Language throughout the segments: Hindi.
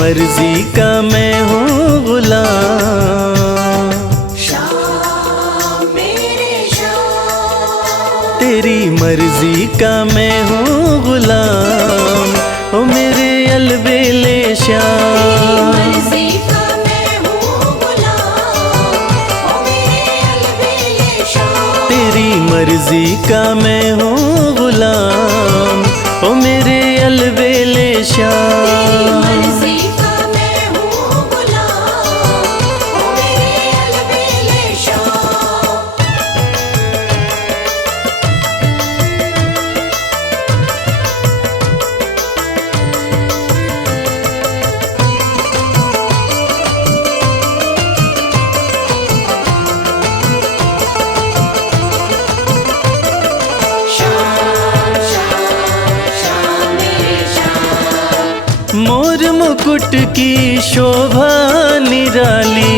मर्जी का मैं हूँ गुलाम। शाह मेरे शाह, तेरी मर्जी का मैं हूँ गुलाम, ओ मेरे अलबेले शाह। मर्जी का मैं हूँ गुलाम, ओ मेरे अलबेले शाह। तेरी मर्जी का मैं हूँ गुलाम, ओ मेरे अलबेले शाह। मर्जी का मैं हूँ गुलाम, ओ मेरे अलबेले शाह। मोर मुकुट की शोभा निराली,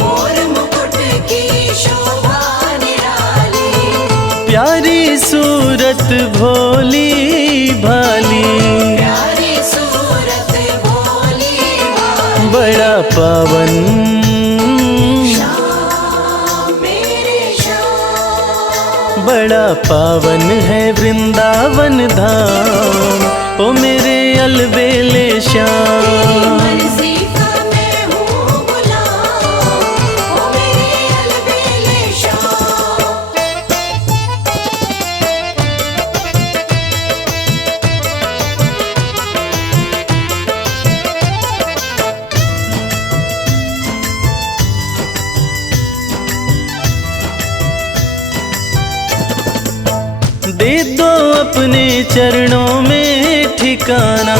मोर मुकुट की शोभा निराली। प्यारी सूरत भोली भाली, प्यारी सूरत भोली भाली। बड़ा पावन शाह मेरे शाह, बड़ा पावन है वृंदावन धाम, ओ मेरे अलबेले शाह। मर्जी का मैं हूँ गुलाम, ओ मेरे अलबेले शाह। दे दो अपने चरणों में ठिकाना,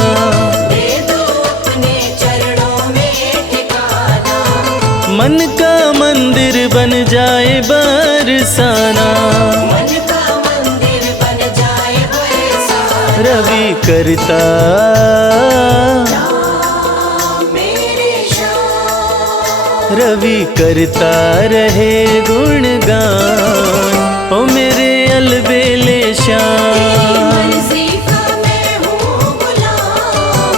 दे दो अपने चरणों में ठिकाना। मन का मंदिर बन जाए बरसाना। मन का मंदिर बन जाए बरसाना। रवि करता शाह मेरे शाह, रवि करता रहे गुणगान, ओ मेरे अलबेले शाह। मर्जी का मैं हूँ गुलाम,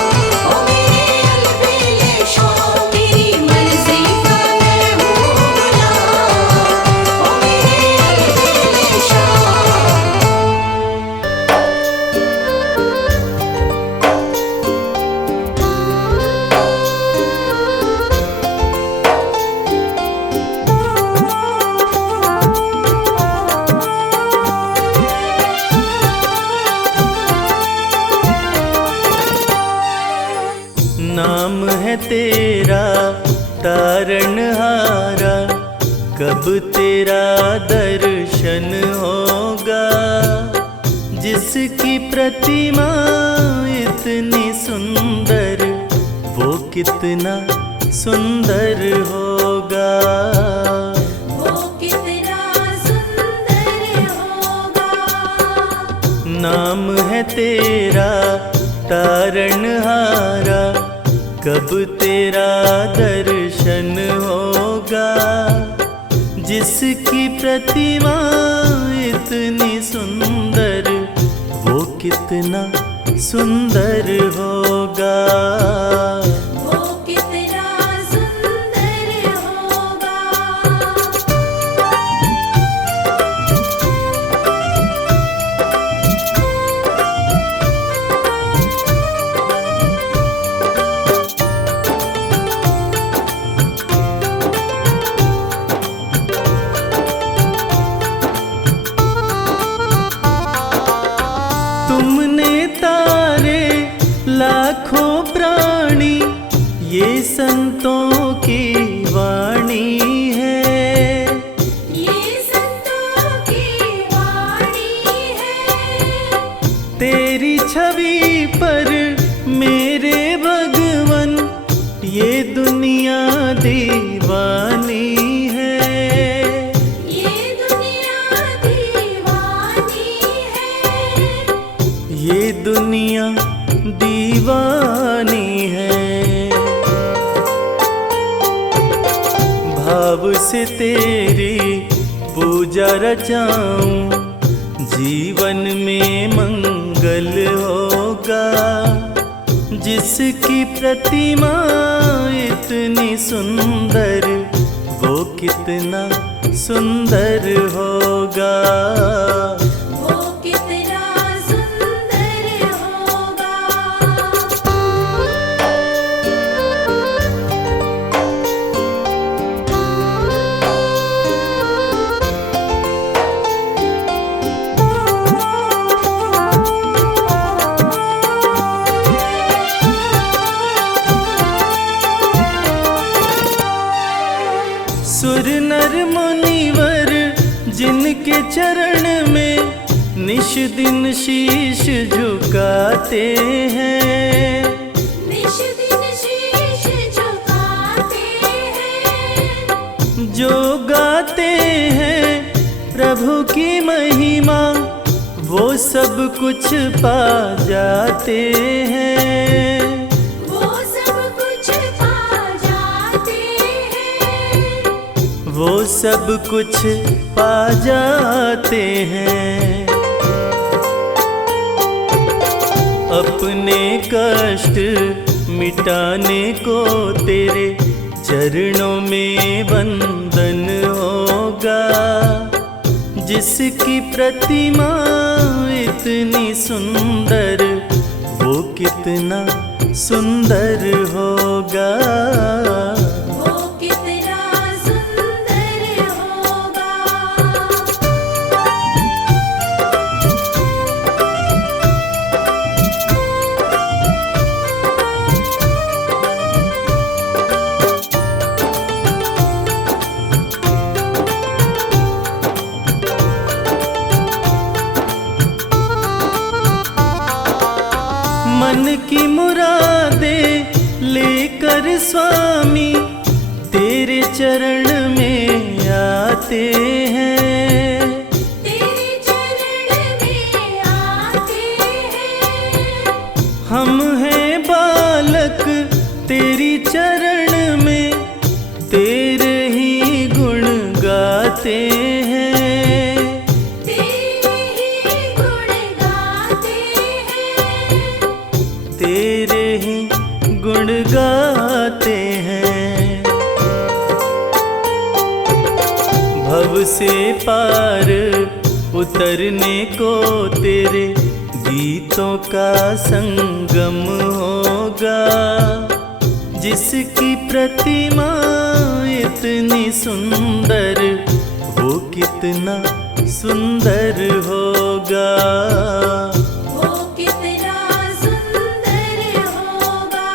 ओ मेरे अलबेले शाह। तेरी मर्जी का मैं हूँ गुलाम, ओ मेरे अलबेले शाह। नाम है तेरा तारणहारा, कब तेरा दर्शन होगा। जिसकी प्रतिमा इतनी सुंदर, वो कितना सुंदर होगा। वो कितना सुंदर होगा। नाम है तेरा तारणहारा, कब तेरा दर्शन होगा। जिसकी प्रतिमा इतनी सुंदर, वो कितना सुंदर होगा। वो कितना सुंदर होगा। तुमने तारे लाखों प्राणी, ये संतों की वाणी है। ये संतों की वाणी है। तेरी छवि पर मेरे भगवन, ये दुनिया दीवानी है। ये दुनिया दीवानी है। ये दुनिया दीवानी है। भाव से तेरी पूजा रचाऊं, जीवन में मंगल होगा। जिसकी प्रतिमा इतनी सुंदर, वो कितना सुंदर होगा। वो कितना सुंदर होगा। सुर नर मुनिवर जिनके चरण में निश दिन शीश झुकाते हैं, निश दिन शीश झुकाते हैं। जो गाते हैं प्रभु की महिमा, वो सब कुछ पा जाते हैं। वो सब कुछ पा जाते हैं। वो सब कुछ पा जाते हैं। अपने कष्ट मिटाने को तेरे चरणों में वंदन होगा। जिसकी प्रतिमा इतनी सुंदर, वो कितना सुंदर होगा। वो कितना सुंदर होगा। मन की मुरादे लेकर स्वामी तेरे चरण में आते हैं। तेरे चरण में आते हैं। हम हैं बालक तेरी चरण में, तेरे ही गुण गाते हैं। तेरे ही गुण गाते हैं। तेरे ही गुण गाते हैं। भव से पार उतरने को तेरे गीतों का संगम होगा। जिसकी प्रतिमा इतनी सुंदर, वो कितना सुंदर होगा। वो कितना सुंदर होगा।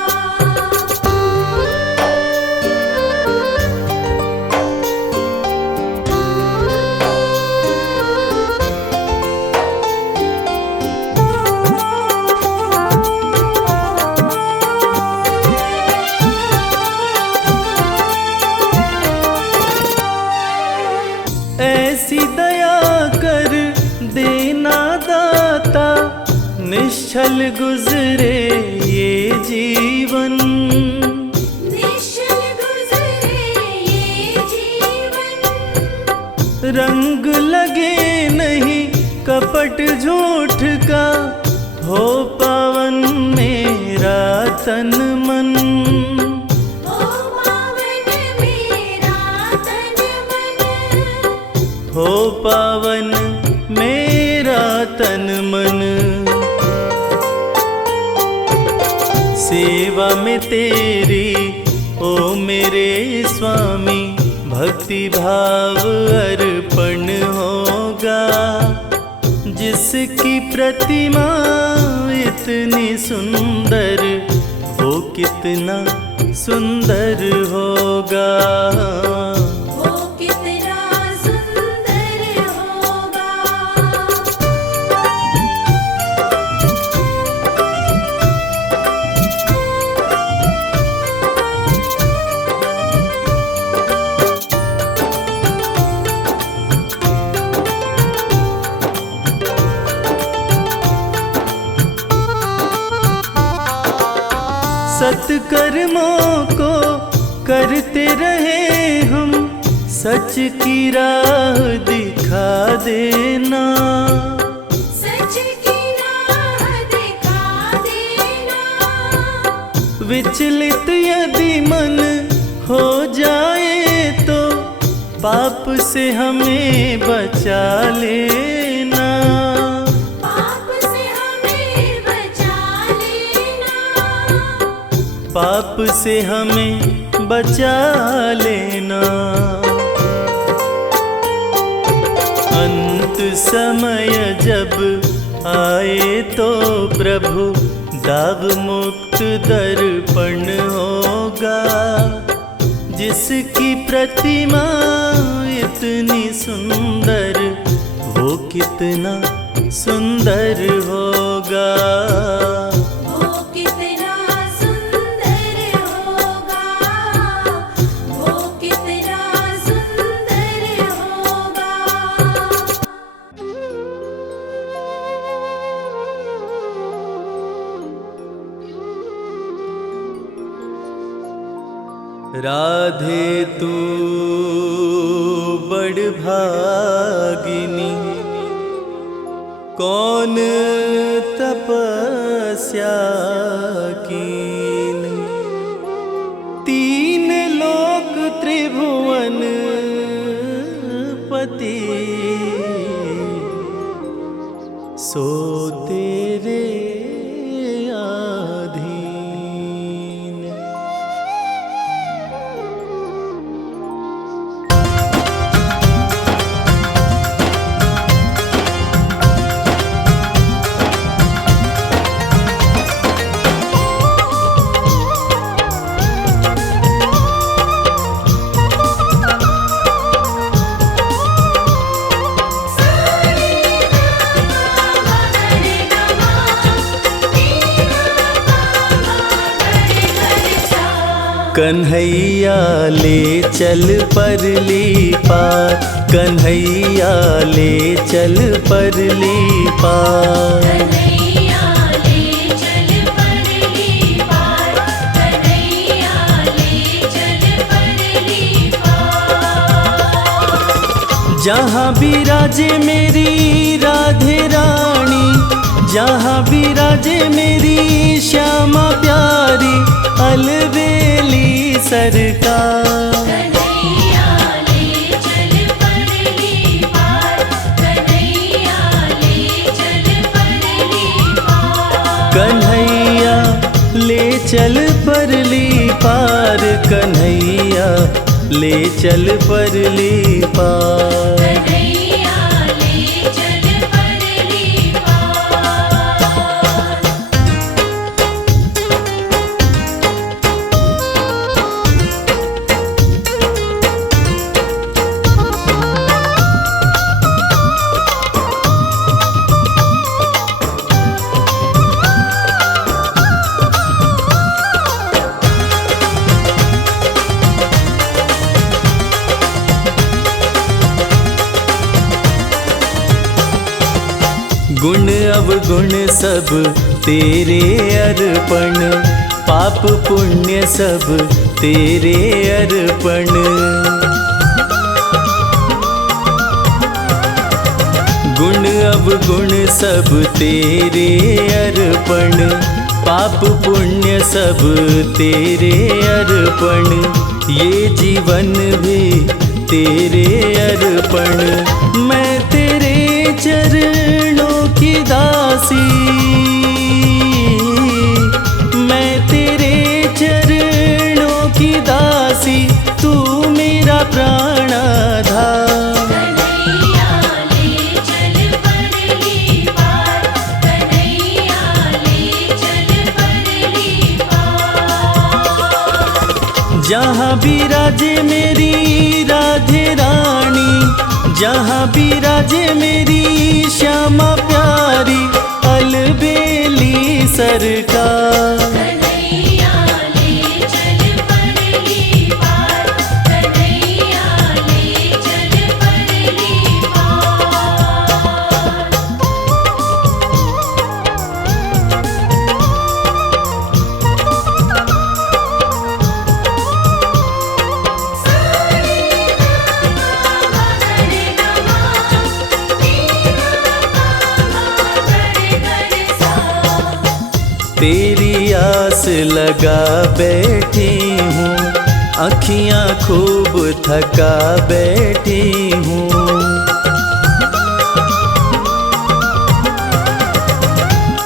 ऐसी दया कर देना दाता, निश्चल गुजरे ये जीवन। निश्चल गुजरे ये जीवन। रंग लगे नहीं कपट झूठ का, हो पावन मेरा तन मन। हो पावन मेरा तन मन। हो पावन मेरा तन मन। सेवा में तेरी ओ मेरे स्वामी, भक्ति भाव अर्पण होगा। जिसकी प्रतिमा इतनी सुंदर, वो कितना सुंदर होगा। वो कितना सुंदर होगा। सत्कर्मों को करते रहे हम, सच की राह दिखा देना। सच की राह दिखा देना। विचलित यदि मन हो जाए तो पाप से हमें बचा लेना। पाप से हमें बचा लेना। पाप से हमें बचा लेना। अंत समय जब आए तो प्रभु दाव मुक्त दर्पण होगा। जिसकी प्रतिमा इतनी सुंदर, वो कितना सुंदर होगा। वो कितना सुंदर होगा। वो कितना सुंदर होगा। राधे तू बड़ भागिनी, कौन तपस्या कीन। तीन लोक त्रिभुवन पति, सो तेरे आधीन। कन्हैया ले चल परली पार, कन्हैया ले चल परली पार। कन्हैया ले चल परली पार। कन्हैया ले चल परली पार। जहाँ विराजे मेरी राधे रानी, जहाँ विराजे मेरी श्यामा प्यारी, अलबेली सरकार। कन्हैया ले चल परली पार। कन्हैया ले चल परली पार। कन्हैया ले चल परली पार, कन्हैया ले चल परली पार। कन्हैया ले चल परली पार। गुण अवगुण सब तेरे अर्पण, पाप पुण्य सब तेरे अर्पण। गुण अवगुण सब तेरे अर्पण, पाप पुण्य सब तेरे अर्पण। ये जीवन भी तेरे अर्पण। मैं तेरे चरणों की दासी, मैं तेरे चरणों की दासी, तू मेरा प्राणाधार। कन्हैया ले चल परली पार। कन्हैया ले चल परली पार। जहाँ विराजे मेरी राधे रानी, जहाँ विराजे मेरी श्यामा प्यारी, अलबेली सरकार। कन्हैया ले चल परली पार। कन्हैया ले चल परली पार। तेरी आस लगा बैठी हूँ, अखियाँ खूब थका बैठी हूँ।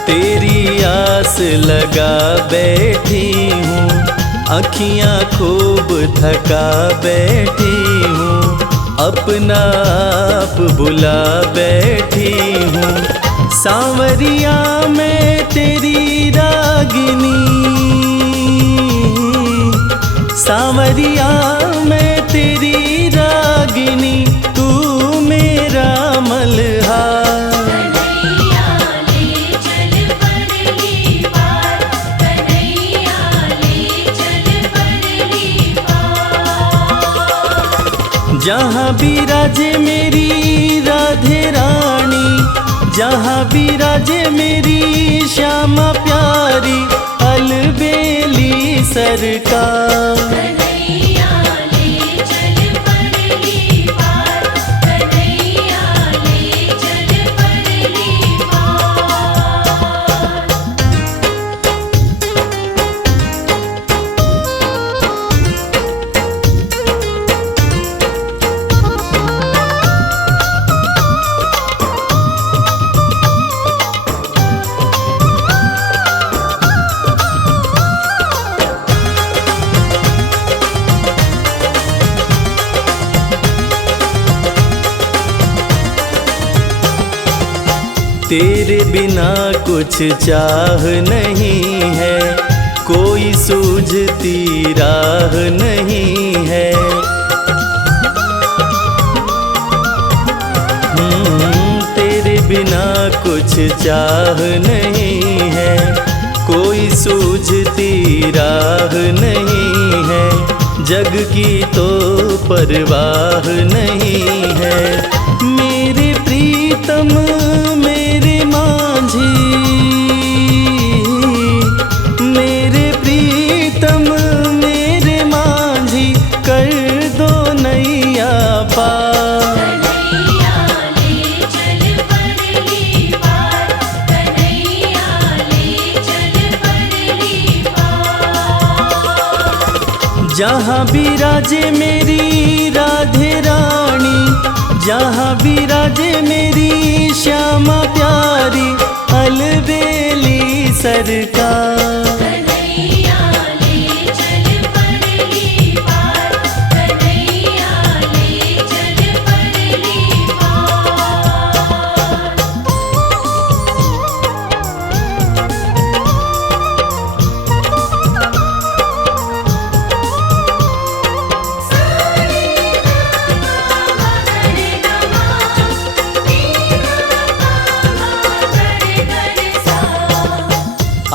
तेरी आस लगा बैठी हूँ, अखियाँ खूब थका बैठी हूँ। अपना आप भुला बैठी हूँ। सांवरिया मैं तेरी रागिनी, सांवरिया मैं तेरी रागिनी, तू मेरा मल्हार। कन्हैया ले चल परली पार, कन्हैया ले चल परली पार। जहाँ विराजे मेरी राधे रानी, जहाँ विराजे मेरी श्यामा प्यारी, अलबेली सरकार। कन्हैया ले चल परली पार, कन्हैया ले चल परली पार। तेरे बिना कुछ चाह नहीं है, कोई सूझती राह नहीं है। तेरे बिना कुछ चाह नहीं है, कोई सूझती राह नहीं है। जग की तो परवाह नहीं है। मेरे प्रीतम मेरे मांझी, मेरे प्रीतम मेरे मांझी, कर दो नैया पार। कन्हैया ले चल परली पार, कन्हैया ले चल परली पार। जहाँ विराजे मेरी राधे रानी, जहाँ विराजे मेरी श्यामा प्यारी, अलबेली सरकार। कन्हैया ले चल परली पार, कन्हैया ले चल परली पार।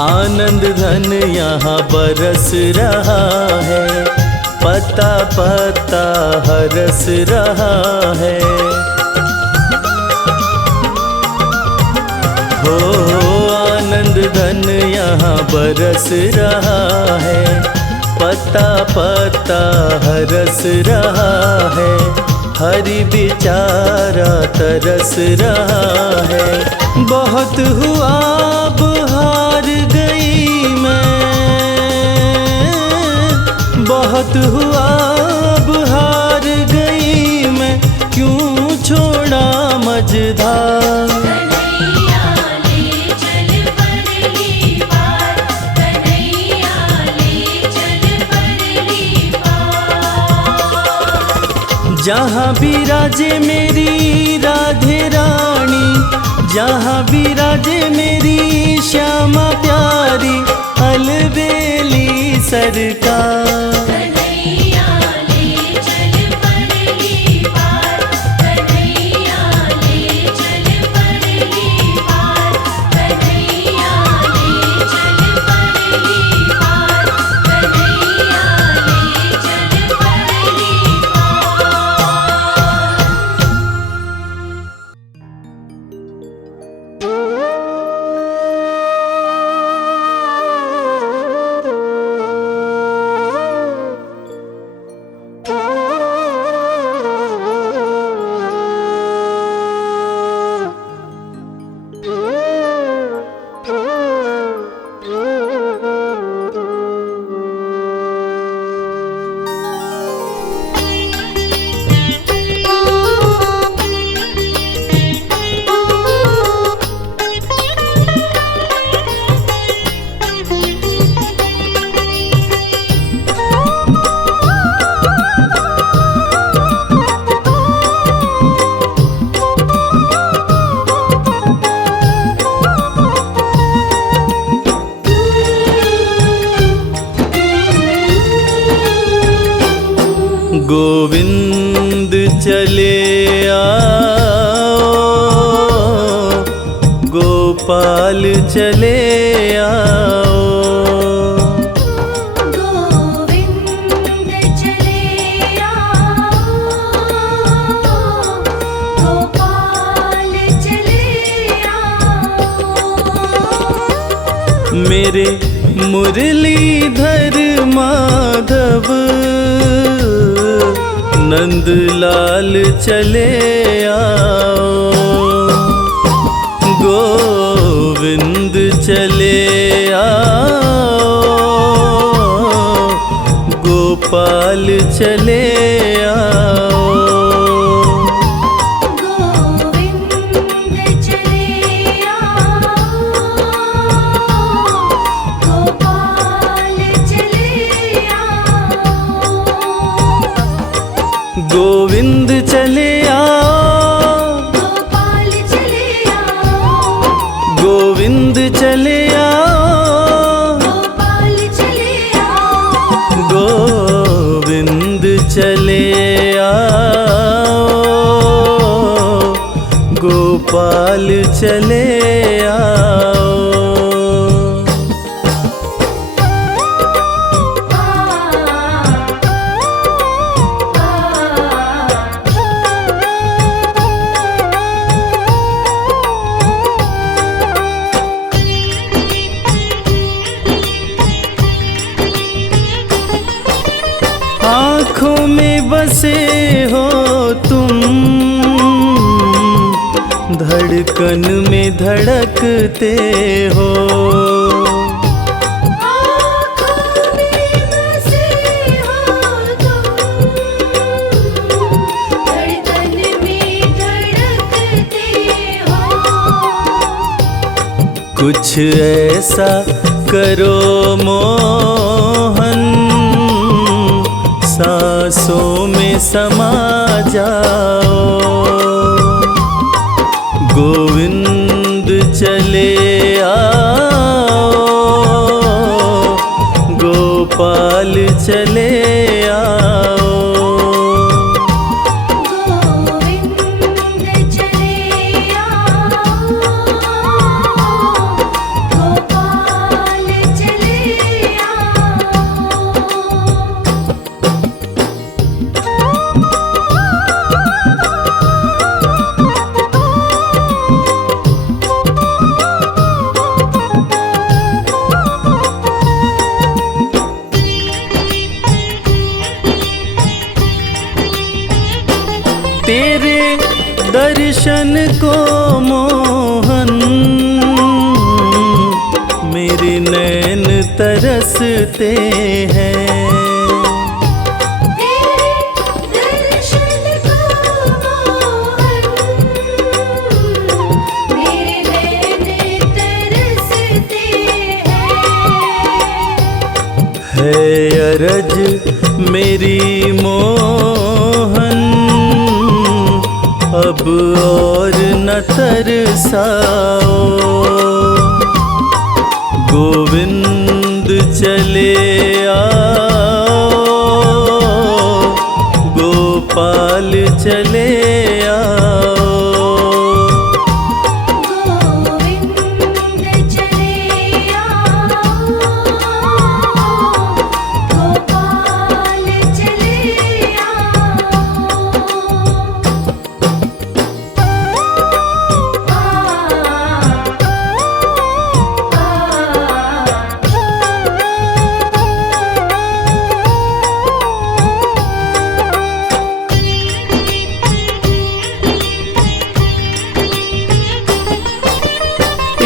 आनंद धन यहाँ बरस रहा है, पता पता हरस रहा है। हो आनंद धन यहाँ बरस रहा है, पता पता हरस रहा है। हरि बेचारा तरस रहा है। बहुत हुआ अब हार गई मैं, बहुत हुआ अब हार गई मैं, क्यों छोड़ा मझधार। कन्हैया ले चल परली पार, कन्हैया ले चल परली पार। जहाँ विराजे मेरी राधे रानी, जहाँ विराजे मेरी श्यामा प्यारी, अलबेली सरकार। कन्हैया ले चल परली पार, कन्हैया ले चल परली पार, कन्हैया ले चल परली पार, कन्हैया ले चल परली पार। आओ, गोपाल चले आओ। गोविंद चले आओ, गोपाल चले आओ। मेरे मुरलीधर माधव नंदलाल चले आओ, गोविंद चले आओ, गोपाल चले आओ। गोविंद चले आओ, गोपाल चले आओ। गोविंद चले आओ, गोपाल चले आओ, गोविंद चले आओ, गोपाल चले आओ। गोविंद चले आओ, गोपाल चले आओ। आँखों में बसे हो तुम, धड़कन में धड़कते हो। आँखों में बसे हो तुम, धड़कन में धड़कते हो। कुछ ऐसा करो मोहन, सांसों में समा जाओ। गोविंद चले आओ, गोपाल चले आओ। गोविंद चले आओ, गोपाल चले आओ। तेरे दर्शन को मोहन, मेरे नैन तरसते हैं। तेरे दर्शन को मोहन, मेरे नैन तरसते हैं। है अरज मेरी मोहन, अब और न तरसाओ। गोविंद चले आओ, गोपाल चले आओ। गोविंद चले आओ, गोपाल चले आओ।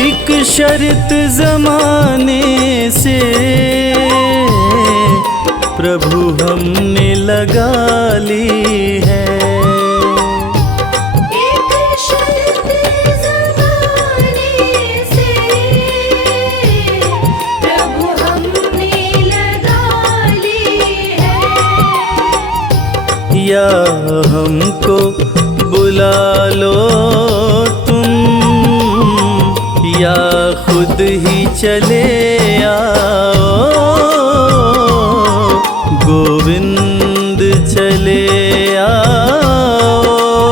एक शर्त जमाने से प्रभु हमने लगा ली है। एक शर्त ज़माने से प्रभु हमने लगा ली है। या हमको बुला लो तुम, या खुद ही चले आओ। गोविंद चले आओ,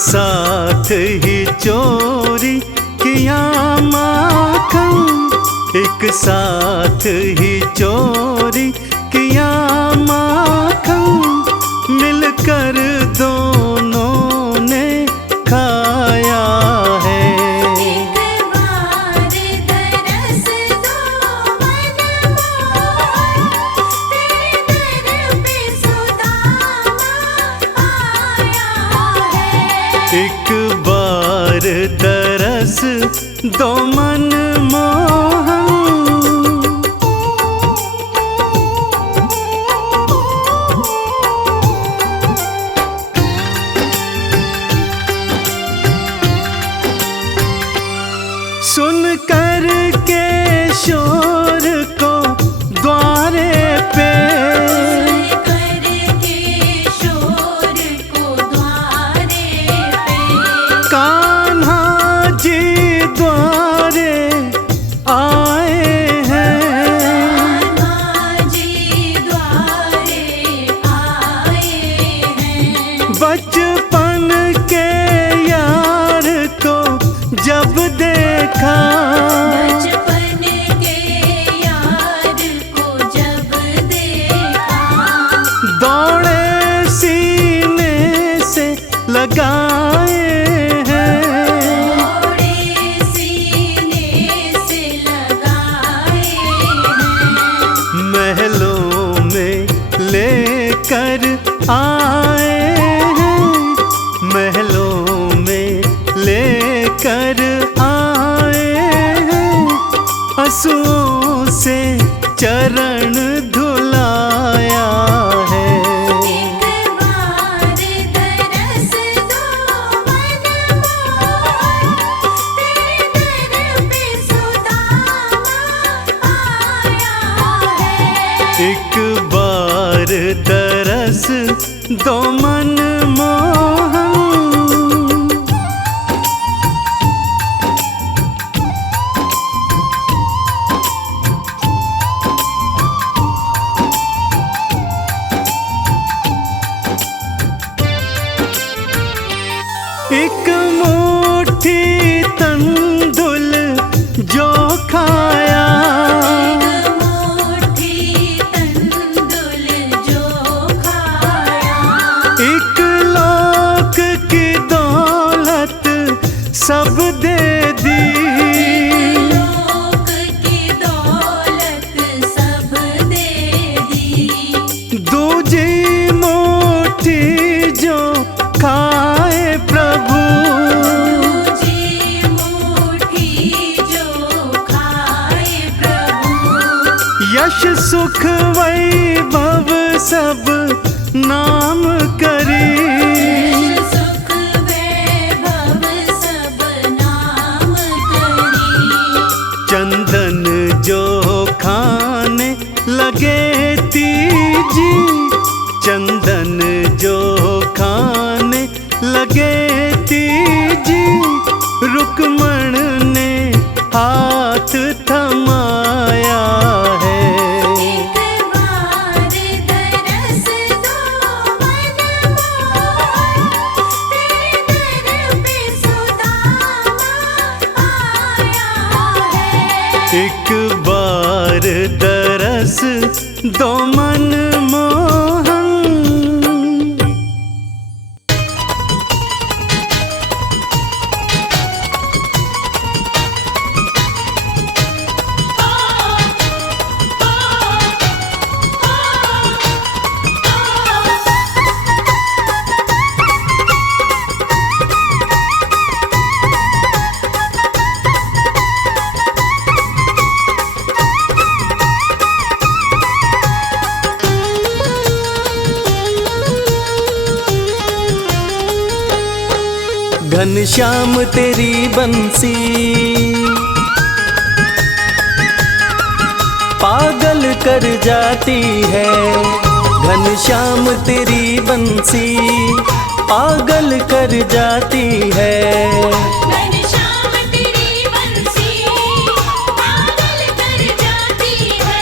साथ ही चोरी किया माखन, एक साथ ही चोरी किया माखन, मिलकर दोनों ने खाया है। एक बार तरस दो मनमोहन, तेरे दर पे सुदामा आया है। एक बार तरस दो मनमोहन। सुन कर के शोर को द्वारे पे, करके शोर को द्वारे पे, कान्हा जी द्वारे आए हैं। माजी द्वारे आए हैं। बचपन के यार को जब देखा, बचपन के यार को जब देखा, दौड़े सीने से लगाए हैं। थोड़े सीने से लगाए हैं। महलों में लेकर आए हैं, महलों में लेकर आए हैं। आंसुओं से चरण धुलाया है। एक बार तरस दो मनमोहन, तेरे दर पे सुदामा आया है। एक बार तरस दो मनमोहन। एक मुट्ठी तंदुल जो खाया, मुट्ठी तंदुल जो खाया, एक लाख की दौलत सब दे दी। लोक की दौलत सब दे दी। दूजी मुट्ठी जो खाए प्रभु, दूजी मुट्ठी जो खाए प्रभु, यश सुख वैभव सब नाम करी। सुख वैभव सब नाम करी। चंदन जो खाने लगे तीजी, चंदन जो खाने लगे तीजी, रुक्मण ने हाथ थमाया है। एक बार तरस दो मनमोहन, तेरे दर पे सुदामा आया है। एक बार तरस दो मनमोहन। घनश्याम तेरी बंसी पागल कर जाती है, घनश्याम तेरी बंसी पागल कर जाती है। घनश्याम तेरी बंसी पागल कर जाती है।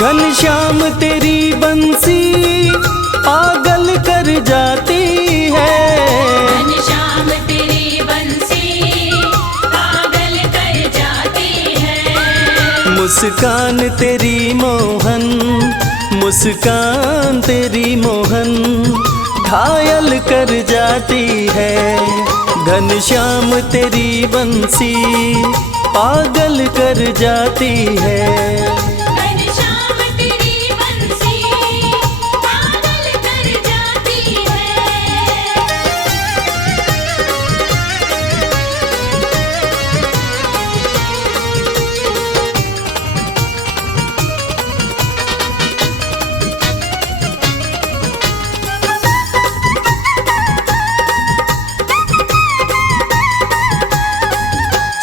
घनश्याम तेरी बंसी पागल कर जाती है। घनश्याम तेरी बंसी पागल कर जाती है। मुस्कान तेरी मोहन, मुस्कान तेरी मोहन घायल कर जाती है। घनश्याम तेरी बंसी पागल कर जाती है। घनश्याम तेरी बंसी पागल कर जाती है।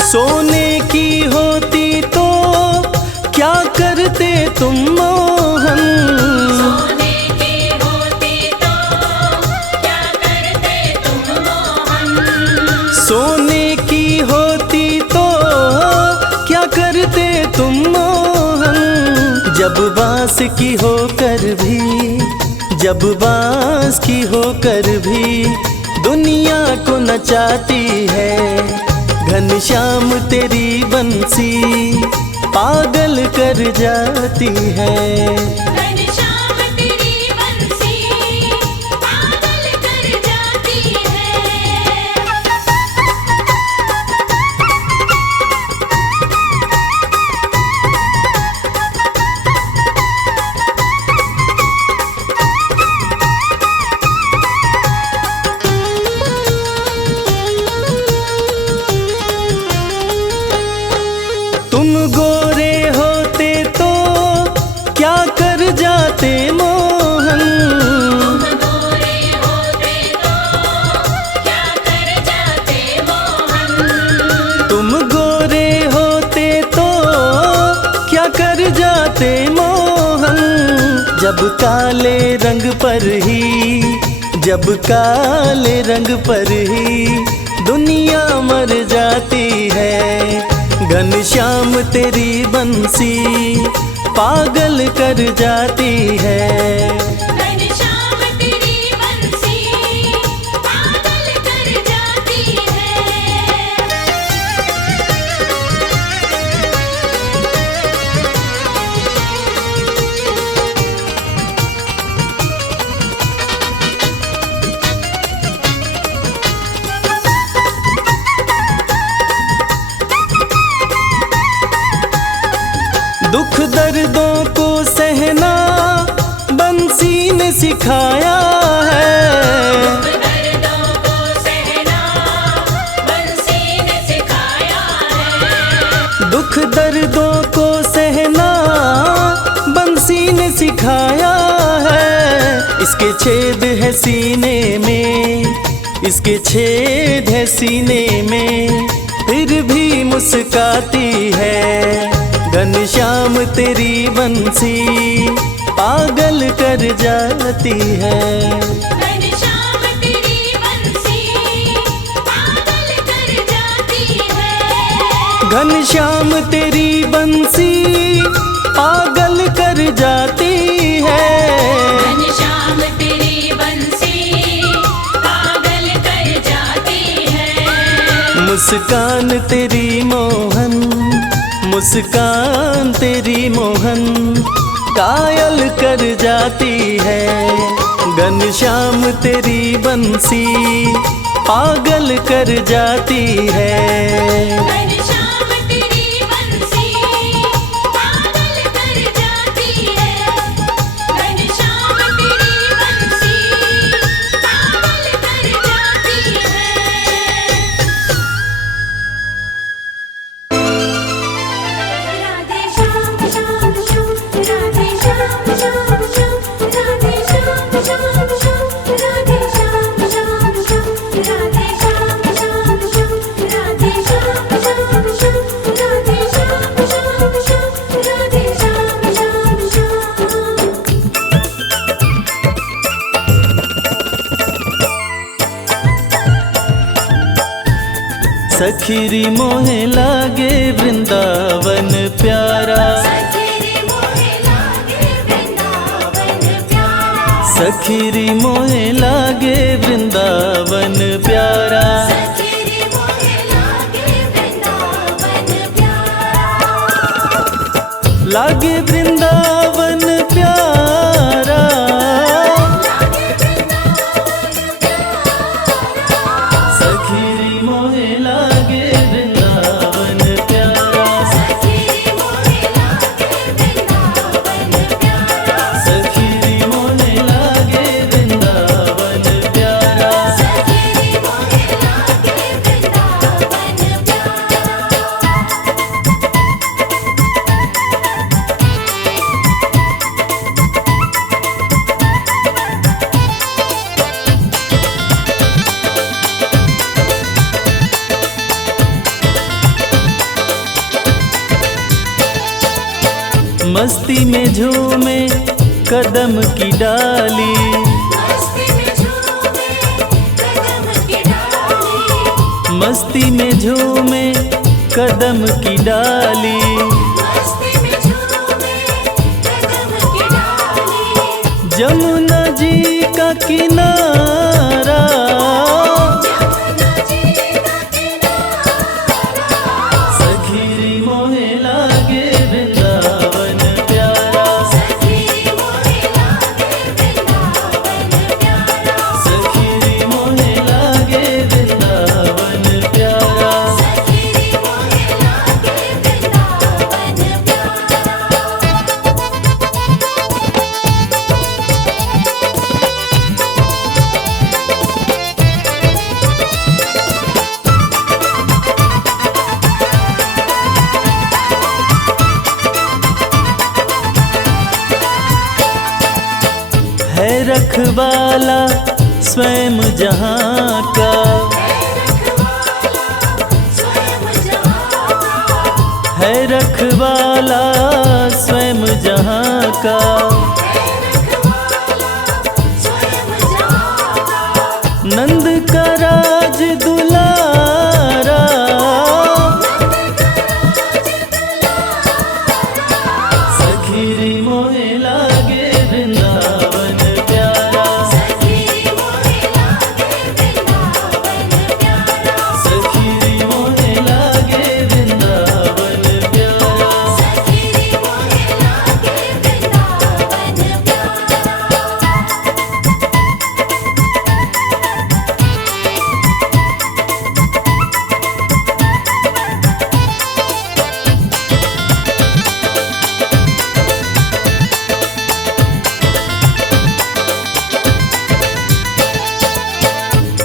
सोने की होती तो क्या करते तुम मोहन। सोने की होती तो क्या करते तुम मोहन। सोने की होती तो क्या करते तुम मोहन। जब बांस की होकर भी, जब बांस की होकर भी दुनिया को नचाती है। घनश्याम तेरी बंसी पागल कर जाती है। घनश्याम तेरी बंसी पागल कर जाती है। तुम गोरे होते तो क्या कर जाते मोहन। तुम गोरे होते तो क्या कर जाते मोहन। तुम गोरे होते तो क्या कर जाते मोहन। जब काले रंग पर ही, जब काले रंग पर ही दुनिया मर जाती है। घनश्याम तेरी बंसी पागल कर जाती है। घनश्याम तेरी बंसी पागल कर जाती है। दुख दर्दों को सहना बंसी ने सिखाया है। दर्दों को सहना बंसी ने सिखाया है। दुख दर्दों को सहना बंसी ने सिखाया है। इसके छेद है सीने में, इसके छेद है सीने में फिर भी मुस्काती है। घनश्याम तेरी बंसी पागल कर जाती है। घनश्याम तेरी बंसी पागल कर जाती है। घनश्याम तेरी बंसी पागल कर जाती है। घनश्याम तेरी बंसी पागल कर जाती है। मुस्कान तेरी मोहन, मुस्कान तेरी मोहन कायल कर जाती है। घनश्याम तेरी बंसी पागल कर जाती है। घनश्याम तेरी बंसी पागल कर जाती है। घनश्याम तेरी बंसी पागल कर जाती है। राधे श्याम श्याम श्याम, राधे श्याम श्याम श्याम, राधे श्याम श्याम श्याम, राधे श्याम श्याम श्याम, राधे श्याम श्याम श्याम, राधे श्याम श्याम श्याम, राधे श्याम श्याम श्याम, राधे श्याम श्याम श्याम। सखीरी मोहे लागे वृंदावन प्यारा। सखीरी मोहे लागे सखी री मोहे लागे वृंदावन प्यारा। लागे वृंदावन प्यारा। सखी री मोहे लागे वृंदावन प्यारा। सखी री मोहे लागे वृंदावन प्यारा। मस्ती में झूमे कदम की डाली। मस्ती में झूमे कदम की डाली। जमुना जी का किनारा। सखी री मोहे लागे वृंदावन प्यारा। सखी री मोहे लागे वृंदावन प्यारा। है रखवाला स्वयं जहाँ का। है रखवाला स्वयं जहाँ का। नंद का राज दुलारा। सखी री मोहे लागे वृंदावन प्यारा। सखी री मोहे लागे वृंदावन प्यारा।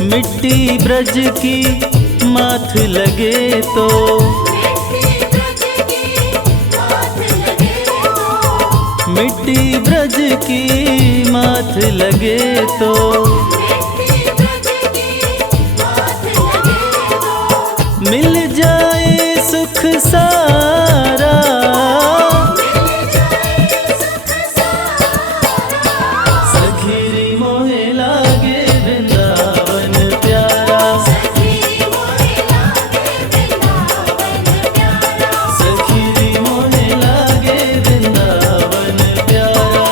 मिट्टी ब्रज की माथ लगे तो। मिट्टी ब्रज की माथ लगे तो। मिल जाए सुख सारा। सखी री मोहे लागे वृंदावन प्यारा। सखी री मोहे लागे वृंदावन प्यारा।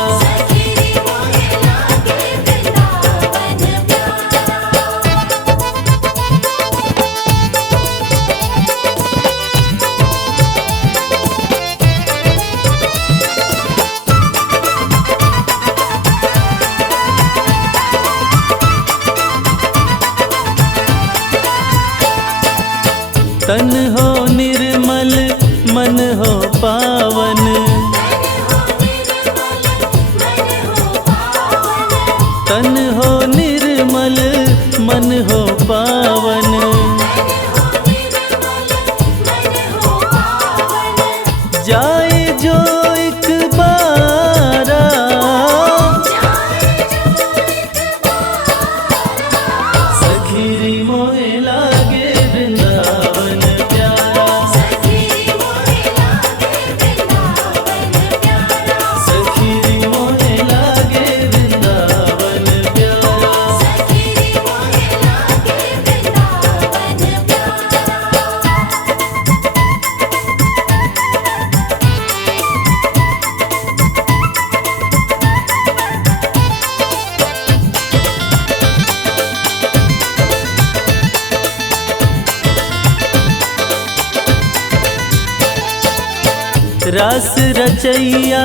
रास रचैया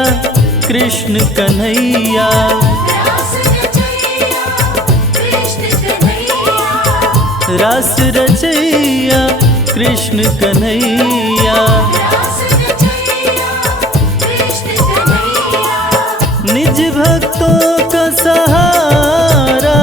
कृष्ण कन्हैया। रास रचैया कृष्ण कन्हैया। रास रचैया कृष्ण कन्हैया। रास रचैया कृष्ण कन्हैया। निज भक्तों का सहारा,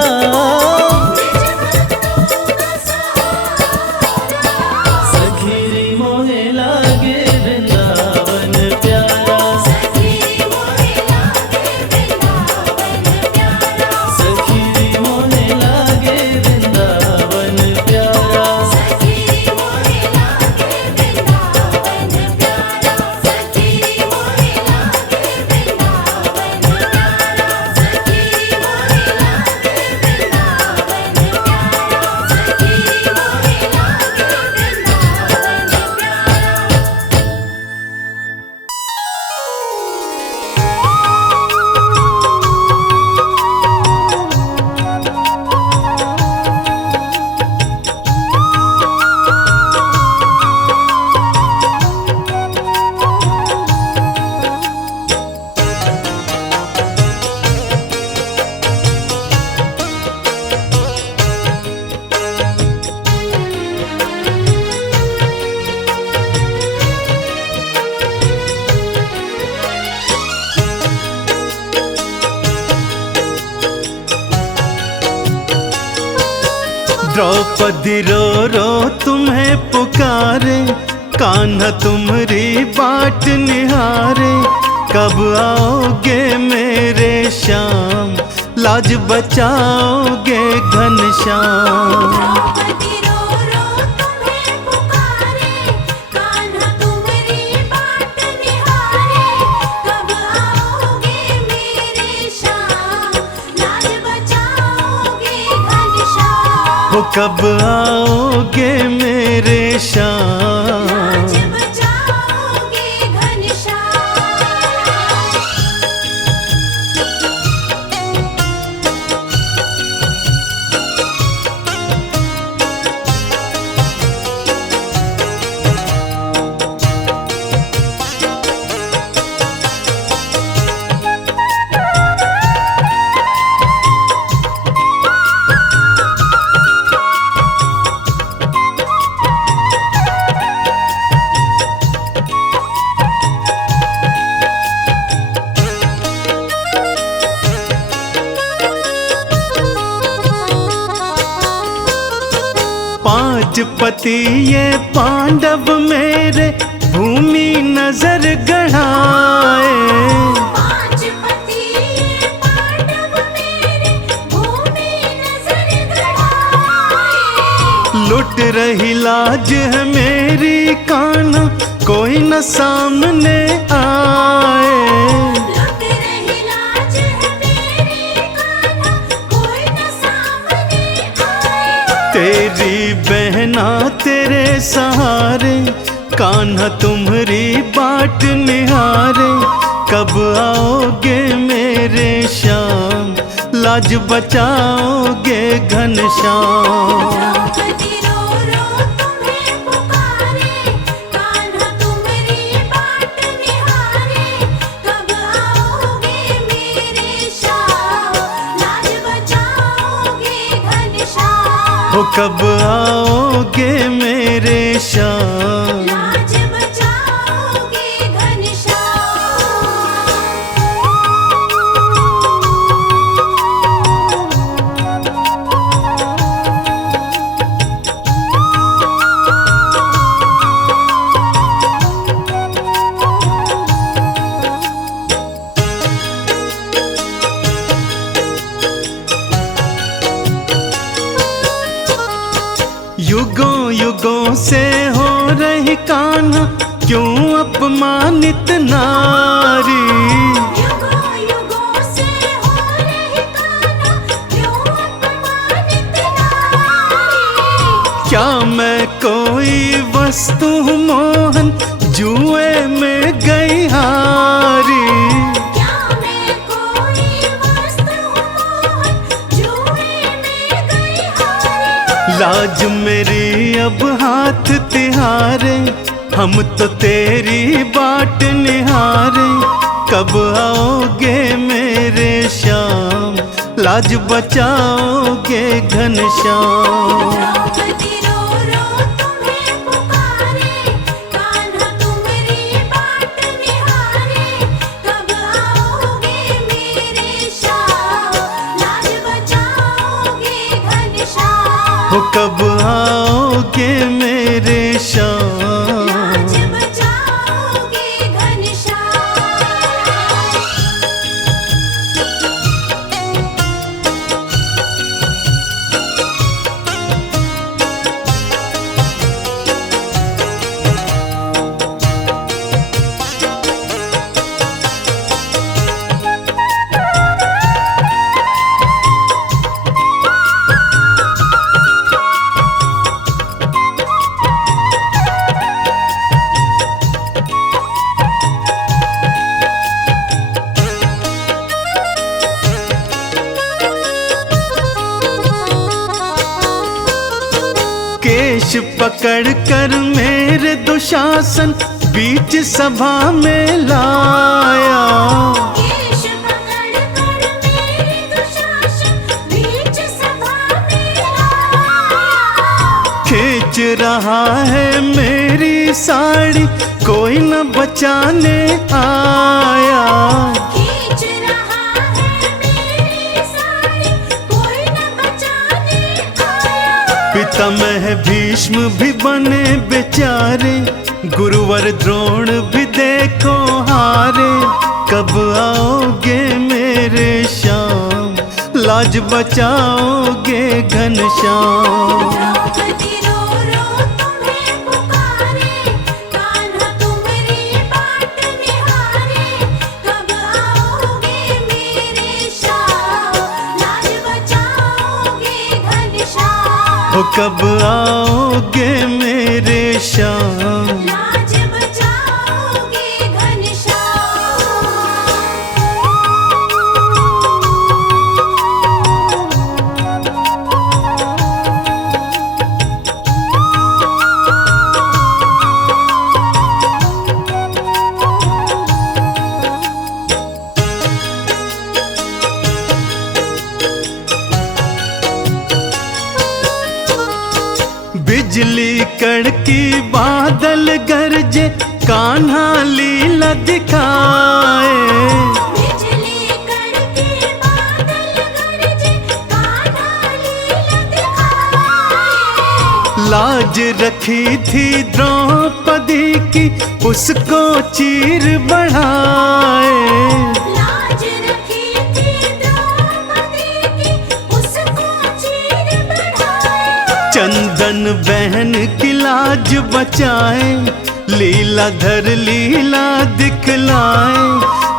सखी मोहे लागे वृंदावन प्यारा। सखी मोहे लागे वृंदावन प्यारा। सखी मोहे लागे वृंदावन प्यारा। सखी मोहे लागे वृंदावन प्यारा। सखी मोहे लागे वृंदावन प्यारा। सखी मोहे लागे वृंदावन प्यारा। सखी मोहे लागे वृंदावन प्यारा। द्रौपदी रो रो तुम्हें पुकारे, कान्हा तुम्हारी बाट निहारे। कब आओगे मेरे श्याम, लाज बचाओगे घनश्याम। द्रौपदी रो रो तुम्हें पुकारे, कान्हा तुम्हारी बाट निहारे। कब आओगे मेरे श्याम, लाज बचाओगे घनश्याम। हो कब आओगे मेरे श्याम। लाज बचाओगे घनश्याम। पांच पति ये पांडव मेरे, भूमि नजर गढ़ाए। पांच पति ये पांडव मेरे, भूमि नजर गढ़ाए। लुट रही लाज है मेरी कान्हा, कोई न सामने आए। लुट रही लाज है मेरी कान्हा, कोई न सामने आए। तेरी बहना तेरे सहारे, कान्हा तुम्हारी बाट निहारे। कब आओगे मेरे श्याम, लाज बचाओगे घनश्याम। द्रौपदी रो रो तुम्हें पुकारे, कान्हा तुम्हारी बाट निहारे। कब आओगे मेरे श्याम, लाज बचाओगे घनश्याम। हो कब आओगे मेरे श्याम। लाज बचाओगे युगों युगों से हो रही कान्हा, क्यों अपमानित नारी। युगों युगों से हो रही कान्हा, क्यों अपमानित नारी। क्या मैं कोई वस्तु हूँ मोहन, जुए में गई हारी। क्या मैं कोई वस्तु मोहन, जुए में गई हारी। लाज मेरी अब हाथ तिहारे, हम तो तेरी बाट निहारे, कब आओगे मेरे श्याम, लाज बचाओगे घनश्याम। द्रौपदी रो रो तुम्हें पुकारे, कान्हा तुम्हारी बाट निहारे, कब आओगे मेरे श्याम, लाज बचाओगे घनश्याम। हो कब आओगे मेरे श्याम, लाज बचाओगे घनश्याम। केश पकड़ कर मेरे दुशासन बीच सभा में लाया, केश पकड़ कर मेरे दुशासन बीच सभा में लाया। खींच रहा है मेरी साड़ी कोई न बचाने आया, खींच रहा है मेरी साड़ी कोई न बचाने आया। पितामह भीष्म भी बने बेचारे, गुरुवर द्रोण भी देखो हारे, कब आओगे मेरे श्याम, लाज बचाओगे घनश्याम। द्रौपदी रो रो तुम्हें पुकारे, कान्हा तुम्हारी बाट निहारे, कब आओगे मेरे श्याम, लाज बचाओगे घनश्याम। हो कब आओगे मेरे श्याम, लाज बचाओगे बिजली कड़की बादल गरजे, कान्हा लीला दिखाए, बिजली कड़के बादल गरजे, कान्हा लीला दिखाए। लाज रखी थी द्रौपदी की उसको चीर बढ़ाए, लाज रखी थी द्रौपदी की उसको चीर बढ़ाए। चंदन बहन की लाज बचाए, लीलाधर लीला दिखलाए,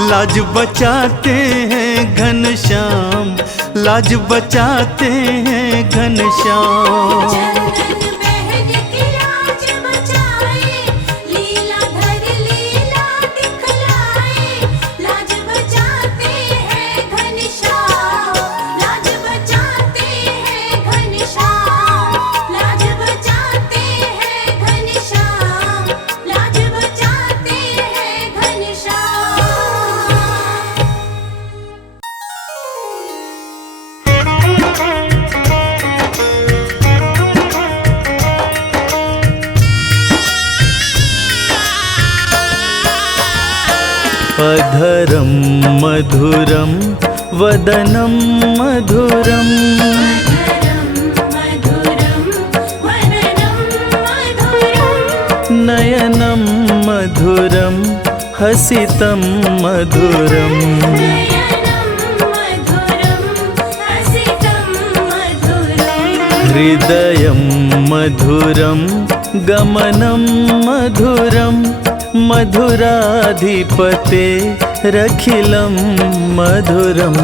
लाज बचाते हैं घनश्याम, लाज बचाते हैं घनश्याम। चंदन बहन की लाज बचाए, लीलाधर लीला दिखलाए, लाज बचाते हैं घनश्याम, लाज बचाते हैं घनश्याम, लाज बचाते हैं घनश्याम, लाज बचाते हैं घनश्याम। अधरं मधुरं वदनं मधुरं, मधुरं वदनं मधुरं, नयनं मधुरं हसितं मधुरं, नयनं मधुरं हसितं मधुरं, हृदयं मधुरं गमनं मधुरं, मधुराधिपते रखिलं मधुरम्।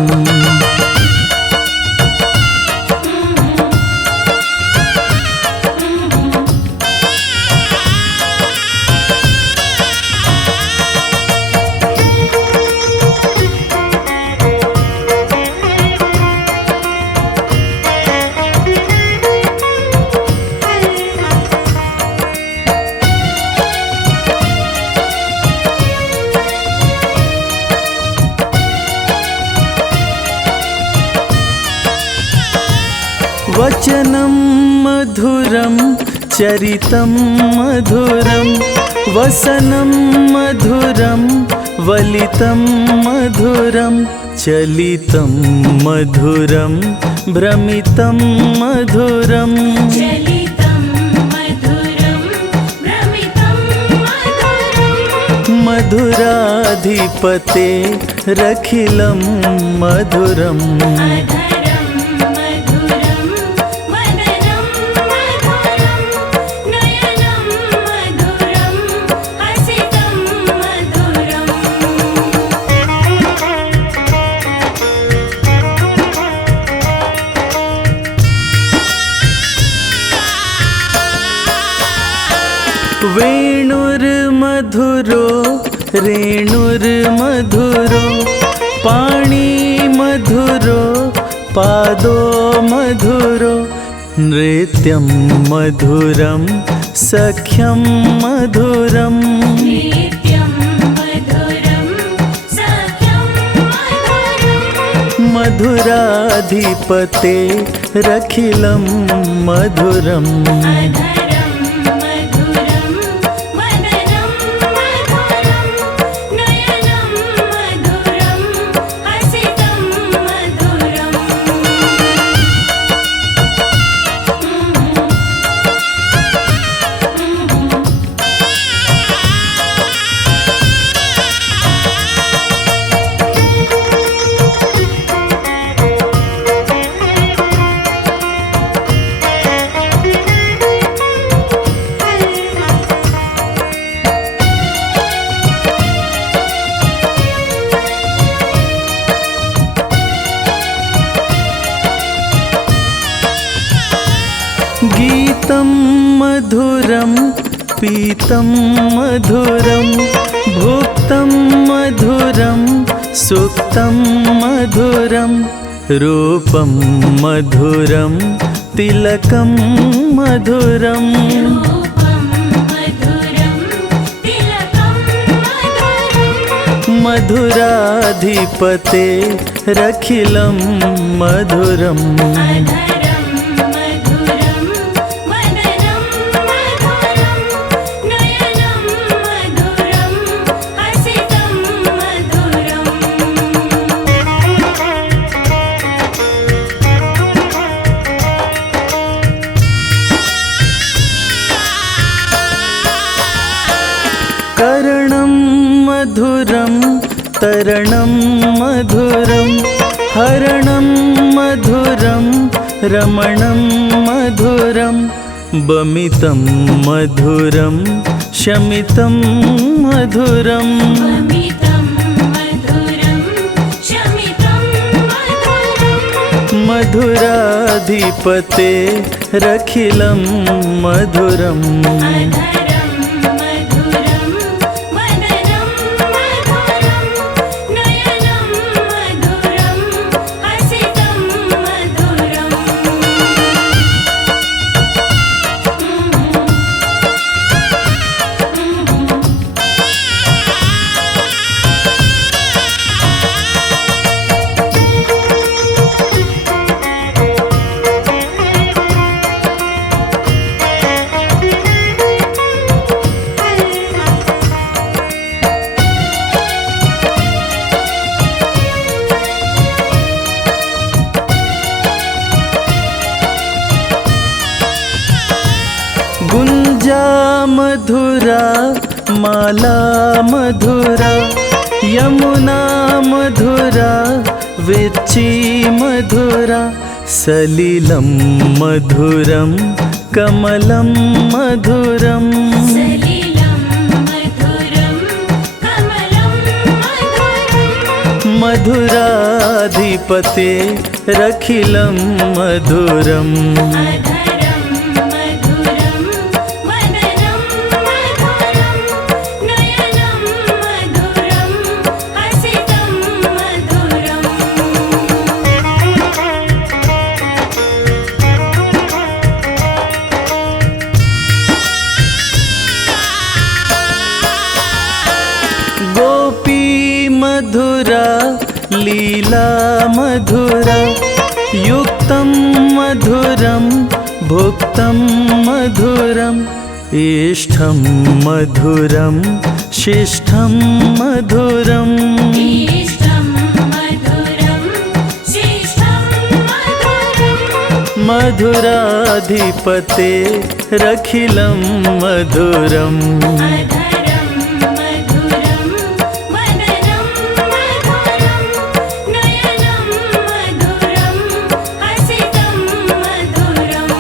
वचनं मधुरं चरितं मधुरं वसनं मधुरं वलितं मधुरं चलितं मधुरं भ्रमितं मधुरं चलितं मधुरं भ्रमितं मधुरं मधुराधिपते रखिलं मधुरम् अधरं मधुरं वदनं मधुरं नयनं मधुरं हसितं मधुरम् वेणुर्मधुरो रेणुर्मधुरो पाणिमधुरो पादो मधुरो नृत्यं मधुरं सख्यं मधुरम् नित्यं मधुरं सख्यं मधुरं मधुराधिपते रखिलं मधुरम् अधरं मधुरं वदनं मधुरं नयनं मधुरं हसितं मधुरम् गीतं मधुरं पीतं मधुरं भुक्तं मधुरं सुक्तं मधुरं रूपं मधुरं तिलकं मधुरं रूपं मधुरं तिलकं मधुरं मधुराधिपते रखिलं मधुरम् अधरं मधुरं वदनं मधुरं नयनं मधुरं हसितं मधुरम् कर्णं मधुरं तरणं मधुरं हरणं मधुरं रमणं मधुरं बमितं मधुरं शमितं मधुरम् अमितं मधुरं शमितं मधुरं मधुराधिपते रखिलं मधुरम् अधरं मधुरं वदनं मधुरं नयनं मधुरं हसितं मधुरम् गुञ्जा मधुरा माला मधुरा यमुना मधुरा विच्ची मधुरा सलिलं मधुरं कमलं मधुरम् सलिलं मधुरं कमलं मधुरं मधुराधिपते रखिलं मधुरम् अधरं मधुरं वदनं मधुरं नयनं मधुरं हसितं मधुरम् गोपी मधुरा लीला मधुरा युक्तं मधुरं भुक्तं मधुरम् इष्टं मधुरं शिष्टं मधुरम् इष्टं मधुरं शिष्टं मधुरम् मधुराधिपतेरखिलं मधुरम् अधरं मधुरं वदनं मधुरं नयनं मधुरं हसितं मधुरम्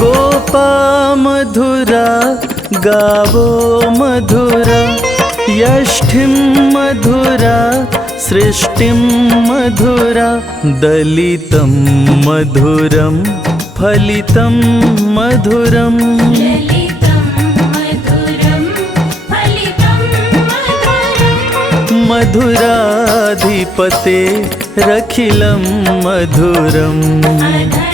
गोपा मधुरा गावो मधुरा यष्ठिं मधुरा सृष्टिं मधुरा दलितं मधुरं फलितं मधुरम् ललितं मधुरं फलितं मधुरम् मधुराधिपतेरखिलं मधुरम् अधरं